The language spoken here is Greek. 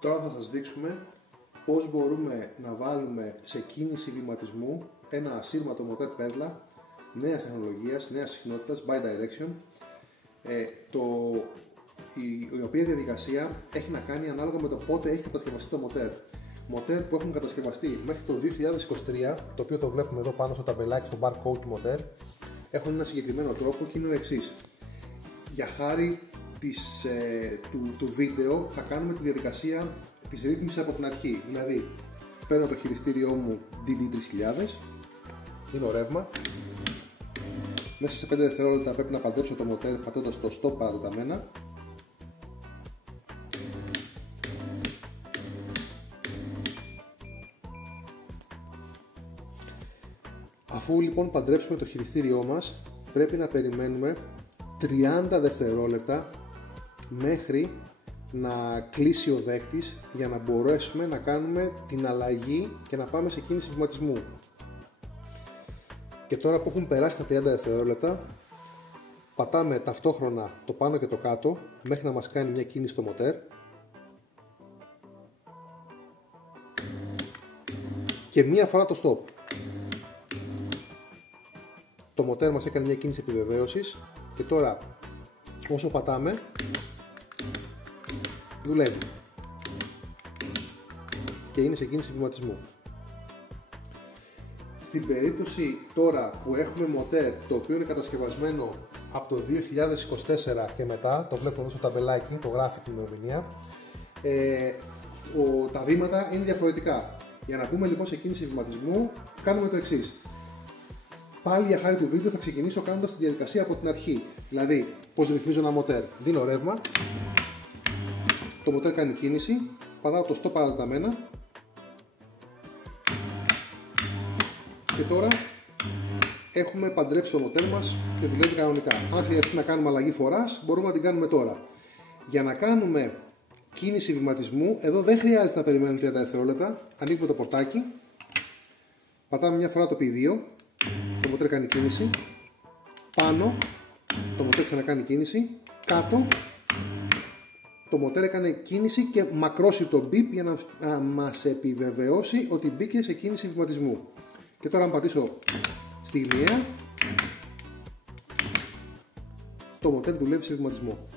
Τώρα θα σας δείξουμε πώς μπορούμε να βάλουμε σε κίνηση βηματισμού ένα ασύρματο μοτέρ Perla νέας τεχνολογίας, νέας συχνότητας, bi-direction, η οποία διαδικασία έχει να κάνει ανάλογα με το πότε έχει κατασκευαστεί το μοτέρ. Μοτέρ που έχουν κατασκευαστεί μέχρι το 2023, το οποίο το βλέπουμε εδώ πάνω στο ταμπελάκι, στο barcode του μοτέρ, έχουν ένα συγκεκριμένο τρόπο και είναι ο εξής. Για χάρη του βίντεο θα κάνουμε τη διαδικασία της ρύθμισης από την αρχή. Δηλαδή, παίρνω το χειριστήριό μου DD3000, δίνω ρεύμα, μέσα σε 5 δευτερόλεπτα πρέπει να παντρέψω το μοτέρ πατώντας το stop παραδοταμένα. Αφού λοιπόν παντρέψουμε το χειριστήριό μας, πρέπει να περιμένουμε 30 δευτερόλεπτα μέχρι να κλείσει ο δέκτης για να μπορέσουμε να κάνουμε την αλλαγή και να πάμε σε κίνηση βηματισμού. Και τώρα που έχουν περάσει τα 30 δευτερόλεπτα, πατάμε ταυτόχρονα το πάνω και το κάτω μέχρι να μας κάνει μια κίνηση στο μοτέρ και μία φορά το stop. Το μοτέρ μας έκανε μια κίνηση επιβεβαίωσης και τώρα όσο πατάμε δουλεύει και είναι σε κίνηση βηματισμού. Στην περίπτωση τώρα που έχουμε μοτέρ το οποίο είναι κατασκευασμένο από το 2024 και μετά, το βλέπω εδώ στο ταμπελάκι, το γράφει την ημερομηνία, τα βήματα είναι διαφορετικά. Για να πούμε λοιπόν σε κίνηση βηματισμού κάνουμε το εξής. Πάλι για χάρη του βίντεο θα ξεκινήσω κάνοντας τη διαδικασία από την αρχή. Δηλαδή, πώς ρυθμίζω ένα μοτέρ. Δίνω ρεύμα, το μοτέρ κάνει κίνηση, πατάω το stop παραδοταμένα και τώρα έχουμε παντρέψει το μοτέρ μας και δουλεύει κανονικά. Αν χρειαστεί να κάνουμε αλλαγή φοράς, μπορούμε να την κάνουμε τώρα. Για να κάνουμε κίνηση βηματισμού, εδώ δεν χρειάζεται να περιμένουμε 30 δευτερόλεπτα. Ανοίγουμε το πορτάκι, πατάμε μια φορά το P2, το μοτέρ κάνει κίνηση, πάνω, το μοτέρ ξανακάνει κίνηση, κάτω, το μοτέρ έκανε κίνηση και μακρώσει το beep για να μας επιβεβαιώσει ότι μπήκε σε κίνηση βηματισμού. Και τώρα αν πατήσω στιγμιαία, το μοτέρ δουλεύει σε βηματισμό.